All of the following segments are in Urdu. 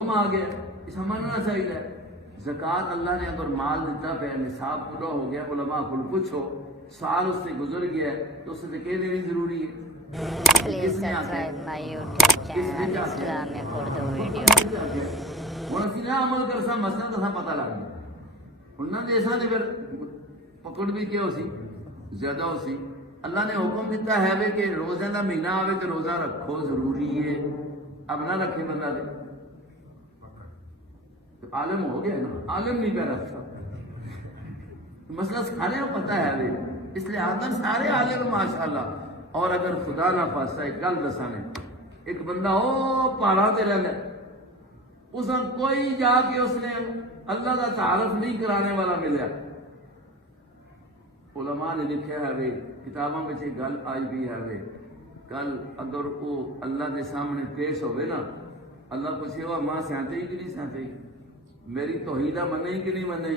آ گیا، سمجھنا چاہیے زکوٰۃ اللہ نے اگر مال دیتا پہ نصاب پورا ہو گیا، علماء کو پوچھو سال اس سے گزر گیا ہے تو اسے زکوٰۃ دینی ضروری ہے. Please subscribe my YouTube channel Islamic Urdu Video. ہوں اسی نہ عمل کر سا مسئلہ تو پتہ لگ گیا. ہوں نہ دیسا تو پھر پکڑ بھی کیا ہو سی زیادہ ہو سی. اللہ نے حکم دیتا ہے کہ روزے کا مہینہ آئے تو روزہ رکھو ضروری ہے. اب نہ رکھے بندہ دے عالم ہو گیا نا، عالم نہیں کر رکھتا مسئلہ سارے کو پتہ ہے وے، اس لیے آدم سارے عالم ماشاءاللہ. اور اگر خدا نہ خواستہ ایک گل دسانے، ایک بندہ او پہاڑا تے رہنا، اس نے کوئی جا کے اس نے اللہ کا تعارف نہیں کرانے والا ملیا. علماء نے لکھا ہے وے، کتابوں میں ایک گل آئی بھی ہے وے، کل اگر وہ اللہ کے سامنے پیش ہوئے نا، اللہ پوچھے ہوا ماں سہتے ہی کہ نہیں سہتے، میری توحیدہ منے کہ نہیں منے،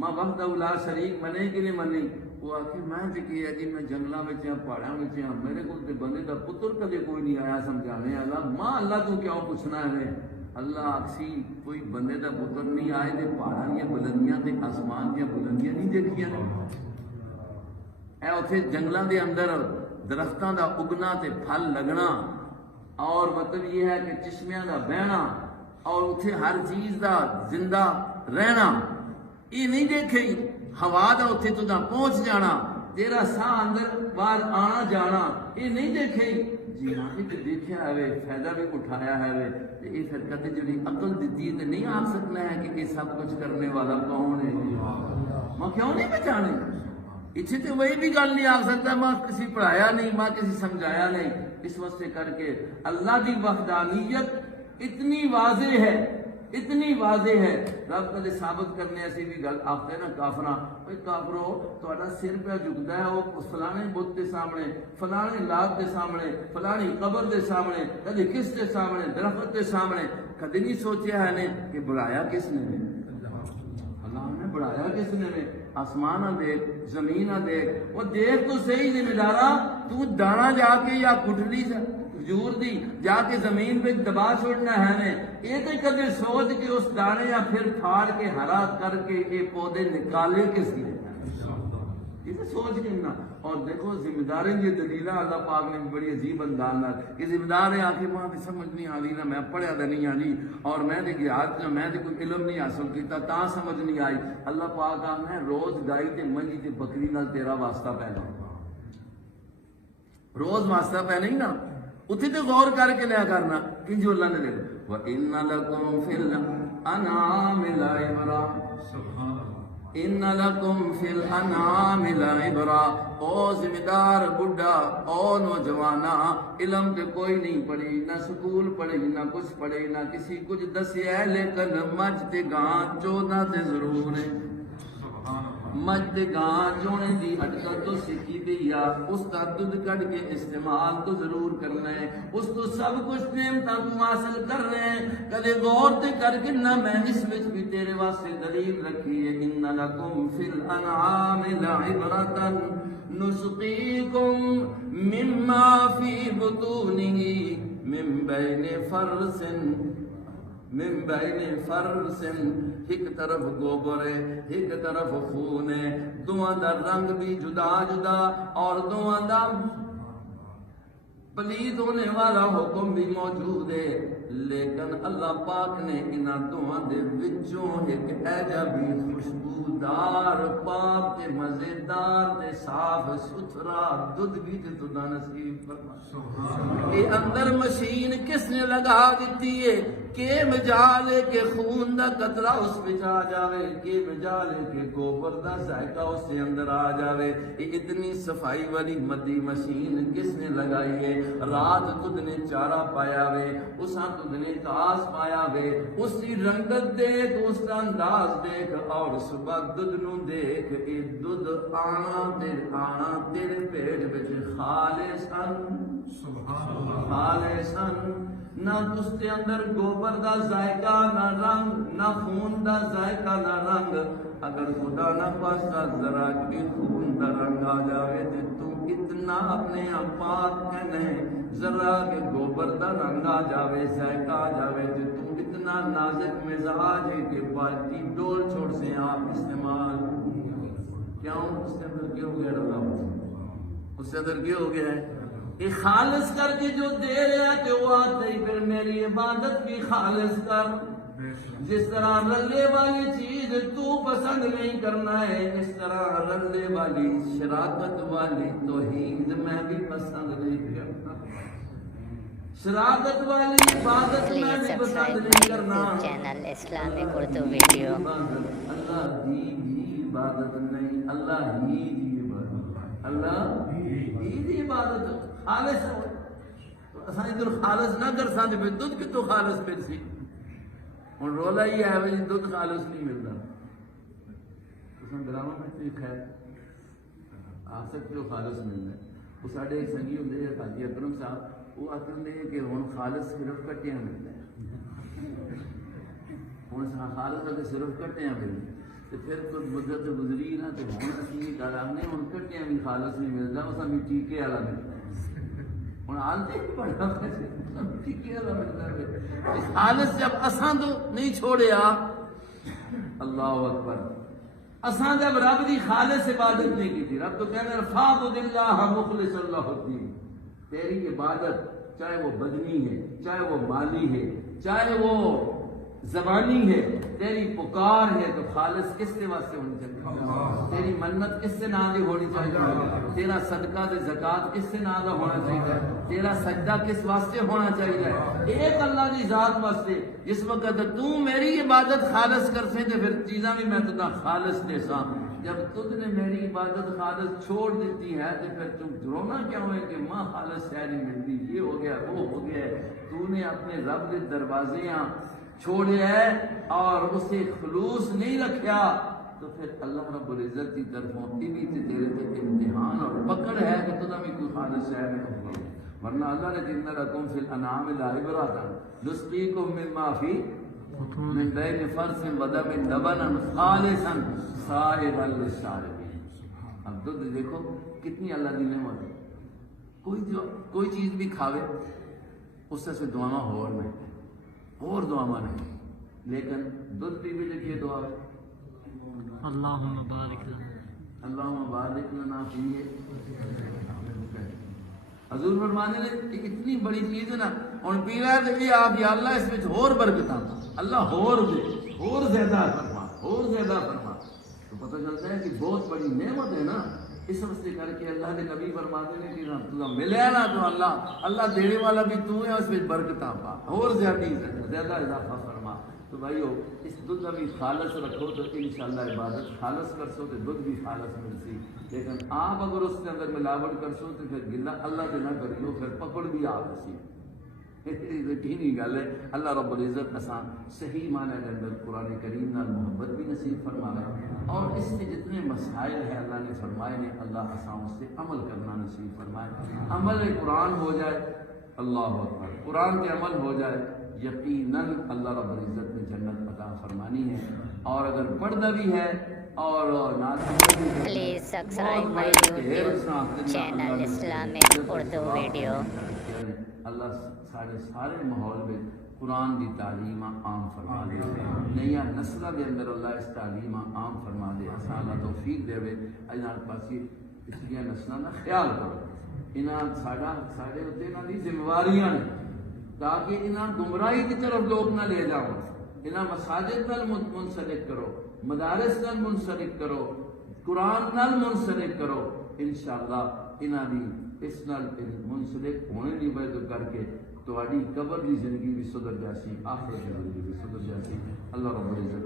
ماں وحدہ لا شریک منے کہ نہیں منے. وہ آخر میں تو کیا جی میں جنگلوں میں پہاڑوں میں میرے کو بندے کا پتر کدے کوئی نہیں آیا سمجھانے والا. ماں اللہ تو کیوں پوچھنا ہے؟ اللہ آخسی کوئی بندے کا پتر نہیں آئے تو پہاڑوں دیا بلندیاں تے آسمان دیا بلندیاں نہیں دیکھیاں نے. اے اتنے جنگلوں کے اندر درختوں کا اگنا تے پھل لگنا، اور مطلب یہ ہے کہ چشمیاں کا بہنا، اور اتنے ہر چیز کا زندہ رہنا، یہ نہیں دیکھے. ہوا کا اتنے تو پہنچ جانا، تیرا ساہ اندر باہر آنا جانا، یہ نہیں دیکھے. جی ہاں یہ دیکھا ہے، فائدہ بھی اٹھایا ہے. یہ پھر کدے جی عقل دیتی ہے تو نہیں آ سکنا ہے کہ یہ سب کچھ کرنے والا کون ہے. ماں کیوں نہیں پہچانے؟ اتنے تو وہی بھی گل نہیں آ سکتا ماں کسی پڑھایا نہیں، ماں کسی سمجھایا نہیں. اس واسطے کر کے اللہ کی وحدانیت اتنی واضح ہے، اتنی واضح ہے. رب کدے ثابت کرنے ایسی بھی گل آخر ہے نا کافراں، اوے کافرو تہاڈا سر پہ جھکدا ہے وہ فلانے بت کے سامنے، فلانے لات کے سامنے، فلانی قبر کے سامنے، کدے کس کے سامنے، درخت کے سامنے. کدے نہیں سوچیا ہے نے کہ بڑھایا کس نے؟ اللہ نے بڑھایا کس نے؟ آسمان دیکھ، زمین دیکھ، وہ دیکھ تو صحیح ذمہ دارا، تو دانا جا کے یا کٹلی کھجور دی جا کے زمین پہ دبا چھوڑنا ہے نے. یہ تو کدے سوچ کے اس دانے یا پھر پھاڑ کے ہرا کر کے یہ پودے نکالے کس لیے؟ یہ تو سوچ کے نا. اور دیکھو ذمہ داریں یہ دلیلہ اللہ پاک نے بڑی عجیب انداز نہ کہ ذمہ دار ہے آخر ماں بھی سمجھ نہیں آ رہی نا، میں پڑھیا تو نہیں آ رہی، اور میں نے گیات میں نے کوئی علم نہیں حاصل کیتا تا سمجھ نہیں آئی. اللہ پاک آخر ہے روز گائی تے منجی تے بکری نال تیرا واسطہ پینا، روز واسطہ پہ نہیں نا. اتنے تو غور کر کے لیا کرنا کہ جو اللہ نے لکھا وَإِنَّ لَكُمْ فِي الْأَنْعَامِ لَعِبْرَةً، اِنَّ لَكُمْ فِي الْأَنْعَامِ لَعِبْرَةً. او ذمہ دار بڈھا، او نوجوانا، علم تے کوئی نہیں پڑھی، نہ سکول پڑھی، نہ کچھ پڑھی، نہ کسی کچھ دسیا ہے، لیکن مجھ تے گاں چودہ تے ضرور ہے. مجھ گاں چونے دی اٹکل تو سیکھی دی آ، اس کا دودھ کٹ کے استعمال تو ضرور کرنا ہے، اس تو سب کچھ نعمتاں تو حاصل کر رہے ہیں. کدے غور تے کر کے نہ میں اس وچ بھی تیرے واسطے دلیل رکھی ہے. ان لکم فی الانعام لعبرۃ نسقیکم مما فی بطونہ من بین فرث ایک طرف گوبر ہے، ایک طرف خون ہے، دونوں دا رنگ بھی جدا جدا اور دونوں دا پلید ہونے والا حکم بھی موجود ہے. لیکن اللہ پاک نے انہاں دونوں دے وچوں ایک ایجا بھی خوشبودار پاک تے مزیدار تے صاف ستھرا دودھ بھی تے تنا نصیب فرما. یہ اندر مشین کس نے لگا دیتی ہے کہ مجالے کے خون دا قطرہ اس وچ آ جاوے، کہ مجالے کے گوبر دا ذائقہ اس کے اندر آ جاوے. یہ اتنی صفائی والی مدی مشین کس نے لگائی ہے؟ رات تجھ نے چارہ پایا وے، اساں تجھ نے گھاس پایا وے، اس کی رنگت دیکھ، اس کا انداز دیکھ، اور صبح دودھ نو دیکھ. یہ دودھ آنا تیرے پیٹ وچ خالصاً خالصاً، نہ اس کے اندر گوبر دا ذائقہ نہ رنگ، نہ خون دا ذائقہ نہ رنگ. اگر خدا نہ خواستہ ذرا بھی خون دا رنگ آ جاوے تو تو اتنا اپنے آپ پاک کہنے، ذرا کہ گوبر دا رنگ آ جاوے، ذائقہ آ جاوے تو تو اتنا اتنا نازک مزاج ہے کہ بالٹی ڈول چھوڑ سے آپ استعمال کیوں اس کے اندر کیا ہو گیا ڈالا اس کے اندر کیا ہو گیا ہے کہ خالص کر کے جو دے رہا ہے کہ وہ آتے ہی پھر میری عبادت بھی خالص کر جس طرح رلے والی چیز تو پسند نہیں کرنا ہے اس طرح رلے والی شراکت والی توحید میں بھی پسند نہیں کرنا شراکت والی عبادت میں Please بھی پسند subscribe نہیں my کرنا YouTube channel Islamic Urdu Video. اللہ ہی عبادت نہیں اللہ ہی عبادت اللہ ہی عبادت خالص ہو اساں ادھر خالص نہ کر سکتے پھر دودھ کتوں خالص مل سی ہوں رولا ہی ہے بھائی دودھ خالص نہیں ملتا گراما میں خیر آ سکتے ہو خالص ملنا ہے وہ سارے ایک سنگھی ہوں حاجی اکرم صاحب وہ آتے ہیں کہ ہوں خالص صرف کٹیاں ملتا ہے ہوں خالص اگر صرف کٹیاں ملنا تو پھر کوئی مدت گزری نہ تو ہوں اسی کرانے ہوں کٹیاں بھی خالص نہیں ملتا اس بھی ٹیکے والا ملتا ہے ہوں آلتے بھی بڑا ٹیکے والا ملتا ہے خالص جب اساں تو نہیں چھوڑیا اللہ اکبر اساں جب رب دی خالص عبادت نہیں کی تھی رب تو کہنے فاعبد اللہ مخلص اللہ الدین تیری عبادت چاہے وہ بدنی ہے چاہے وہ مالی ہے چاہے وہ زبانی ہے تیری پکار ہے تو خالص کس کے واسطے ہونی چاہیے تیری منت کس سے نازل ہونی چاہیے تیرا صدقہ دے زکات کس سے نازل ہونا چاہیے تیرا سجدہ کس واسطے ہونا چاہیے ایک اللہ کی ذات واسطے جس وقت تو میری عبادت خالص کر سے تو پھر چیزاں بھی میں تجھے خالص دے سا جب تجھ نے میری عبادت خالص چھوڑ دیتی ہے تو پھر تم رونا کیا ہوئے کہ ماں خالص شہر نہیں ملتی یہ ہو گیا وہ ہو گیا تو نے اپنے رب کے دروازے چھوڑے ہے اور اسے خلوص نہیں رکھیا تو پھر اللہ رب العزت کی طرفوں بھی تیرے تے امتحان اور پکڑ ہے کہ تجھے بھی کوئی خالص شہر نہیں ہوگا ورنہ اللہ نے جن لکم فی الانعام لعبرۃ نسقیکم مما فی من بین فرث ودم لبنا خالصا سائغا للشاربین اب دودھ دیکھو کتنی اللہ کی نعمت ہے کوئی چیز بھی کھاوے اس سے دعاواں اور دعاواں نہیں لیکن دودھ پی بھی لکھیے دعا اللہم بارک لنا اللہم بارک لنا فیہ حضور فرمانے نے اتنی بڑی چیز ہے نا اور پی رہا ہے تو آپ یا اللہ اس میں اور برکتاں اللہ اور دے اور زیادہ فرما تو پتہ چلتا ہے کہ بہت بڑی نعمت ہے نا اس واسطے کر کے اللہ کے نبی فرماتے ہیں کہ تجھے ملیا نا تو اللہ دینے والا بھی تو ہے اس میں برکتاں پا اور زیادہ اضافہ فرما تو بھائیو اس دودھ بھی خالص رکھو تو انشاءاللہ عبادت خالص کر سو تو دودھ بھی خالص ملتی لیکن آپ اگر اس کے اندر ملاوٹ کر سو تو پھر گلا اللہ کے نہ کریو پھر پکڑ بھی آپ اسی یقینی گل ہے اللہ رب العزت اسان صحیح معنی کے اندر قرآن کریم نال محبت بھی نصیب فرمائے اور اس کے جتنے مسائل ہیں اللہ نے فرمائے نے اللہ اسان اس سے عمل کرنا نصیب فرمائے عمل قرآن ہو جائے اللہ اکبر قرآن کے عمل ہو جائے یقیناً اللہ رب العزت نے جنت عطا فرمانی ہے اور اگر پردہ بھی ہے اور Please subscribe my YouTube channel Islamic Urdu Video. اللہ سارے ماحول میں قرآن کی تعلیم عام فرما دے نیا نسلوں کے اندر اللہ اس تعلیم عام فرما دے اساں اللہ توفیق دے اجنال پاسی پچھلیاں نسلوں کا خیال کرو انہاں ساڈے اتنے انہاں دی ذمہواریاں نے تاکہ انہاں گمراہی کی طرف لوگ نہ لے جاؤ انہاں مساجد نال منسلک کرو مدارس نال منسلک کرو قرآن نال منسلک کرو انشاءاللہ انہاں دی اس نال منسلک ہونے دی وجہ کر کے تہاڈی قبر دی زندگی بھی سدھر جاسی آخرت دی زندگی بھی سدھر جاسی اللہ رب العزت